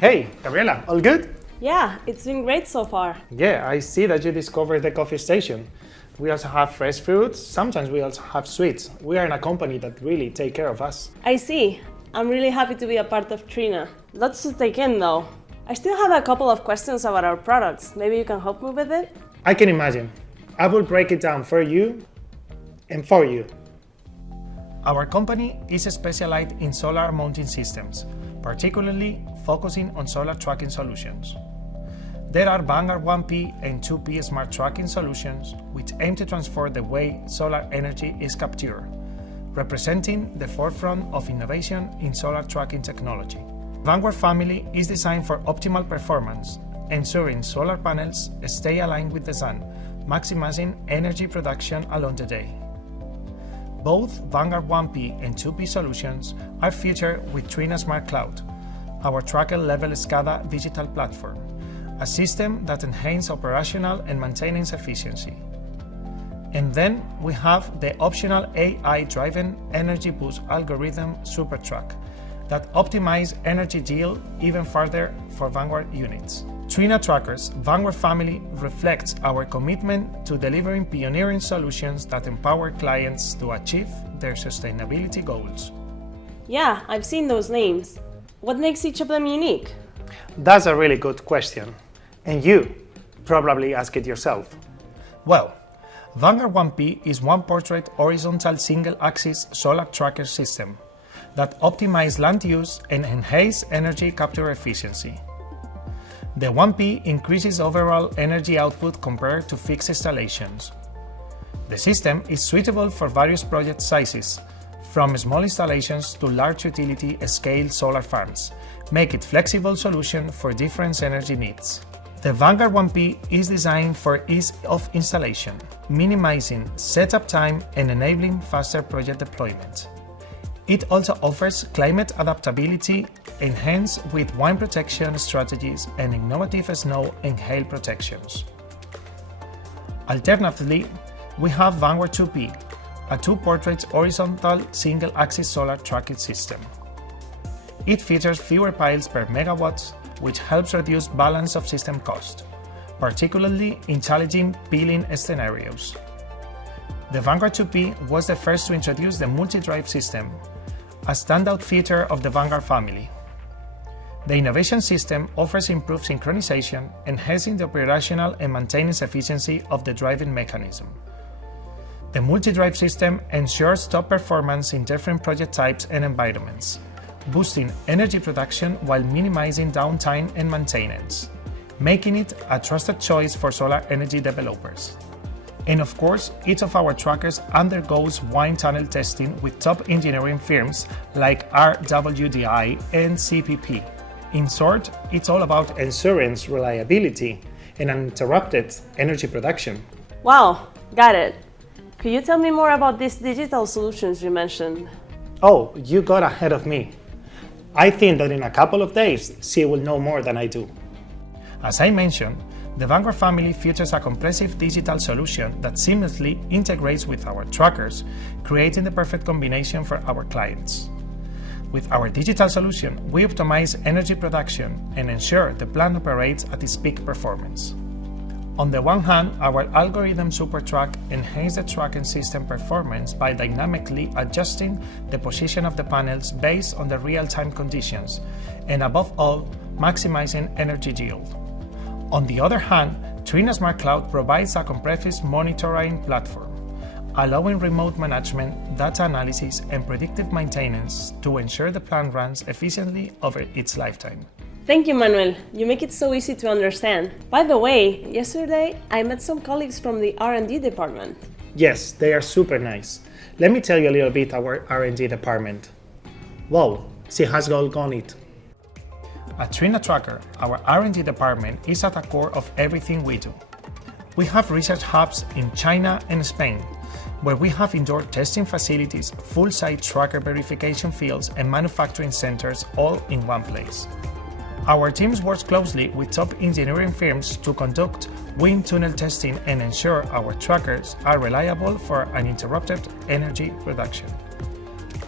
Hey, Gabriela, all good? Yeah, it's been great so far. Yeah, I see that you discovered the coffee station. We also have fresh fruits, sometimes we also have sweets. We are in a company that really take care of us. I see. I'm really happy to be a part of Trina. Lots to take in though. I still have a couple of questions about our products. Maybe you can help me with it? I can imagine. I will break it down for you and for you. Our company is specialized in solar mounting systems, particularly focusing on solar tracking solutions. There are Vanguard 1P and 2P smart tracking solutions which aim to transform the way solar energy is captured, representing the forefront of innovation in solar tracking technology. Vanguard family is designed for optimal performance, ensuring solar panels stay aligned with the sun, maximizing energy production along the day. Both Vanguard 1P and 2P solutions are featured with Trina Smart Cloud, our tracker-level SCADA digital platform, a system that enhances operational and maintenance efficiency. And then we have the optional AI-driven energy boost algorithm SuperTrack that optimizes energy yield even further for Vanguard units. Trina Tracker's Vanguard family reflects our commitment to delivering pioneering solutions that empower clients to achieve their sustainability goals. Yeah, I've seen those names. What makes each of them unique? That's a really good question. And you probably ask it yourself. Well, Vanguard 1P is one portrait horizontal single-axis solar tracker system that optimizes land use and enhances energy capture efficiency. The 1P increases overall energy output compared to fixed installations. The system is suitable for various project sizes, from small installations to large utility-scale solar farms, make it flexible solution for different energy needs. The Vanguard 1P is designed for ease of installation, minimizing setup time and enabling faster project deployment. It also offers climate adaptability enhanced with wind protection strategies and innovative snow and hail protections. Alternatively, we have Vanguard 2P, a two-portrait horizontal single-axis solar tracking system. It features fewer piles per megawatt, which helps reduce balance of system cost, particularly in challenging peeling scenarios. The Vanguard 2P was the first to introduce the multi-drive system, a standout feature of the Vanguard family. The innovation system offers improved synchronization, enhancing the operational and maintenance efficiency of the driving mechanism. The multi-drive system ensures top performance in different project types and environments, boosting energy production while minimizing downtime and maintenance, making it a trusted choice for solar energy developers. And of course, each of our trackers undergoes wind tunnel testing with top engineering firms like RWDI and CPP. In short, it's all about ensuring reliability and uninterrupted energy production. Wow, got it. Could you tell me more about these digital solutions you mentioned? Oh, you got ahead of me. I think that in a couple of days, she will know more than I do. As I mentioned, the Vanguard family features a comprehensive digital solution that seamlessly integrates with our trackers, creating the perfect combination for our clients. With our digital solution, we optimize energy production and ensure the plant operates at its peak performance. On the one hand, our algorithm SuperTrack enhances the tracking system performance by dynamically adjusting the position of the panels based on the real-time conditions, and above all, maximizing energy yield. On the other hand, Trina Smart Cloud provides a comprehensive monitoring platform, allowing remote management, data analysis, and predictive maintenance to ensure the plant runs efficiently over its lifetime. Thank you, Manuel. You make it so easy to understand. By the way, yesterday I met some colleagues from the R&D department. Yes, they are super nice. Let me tell you a little bit about our R&D department. Wow, she has all gone it. At Trina Tracker, our R&D department is at the core of everything we do. We have research hubs in China and Spain, where we have indoor testing facilities, full-site tracker verification fields, and manufacturing centers all in one place. Our teams work closely with top engineering firms to conduct wind tunnel testing and ensure our trackers are reliable for uninterrupted energy production.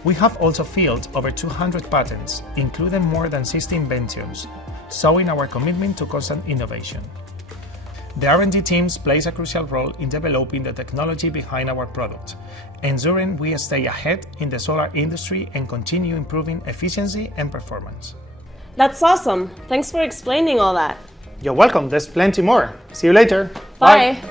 We have also filed over 200 patents, including more than 60 inventions, showing our commitment to constant innovation. The R&D teams plays a crucial role in developing the technology behind our product, ensuring we stay ahead in the solar industry and continue improving efficiency and performance. That's awesome. Thanks for explaining all that. You're welcome. There's plenty more. See you later. Bye.